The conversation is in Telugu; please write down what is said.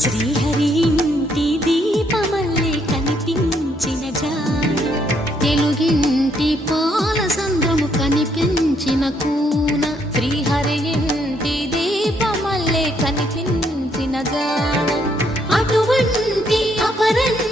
శ్రీహరి ఇంటి దీపమల్లే కనిపించిన జాన, తెలుగింటి పాల సంద్రము కనిపించిన కూన, శ్రీహరి ఇంటి దీపమల్లే కనిపించిన జాన, అటువంటి అపరంజి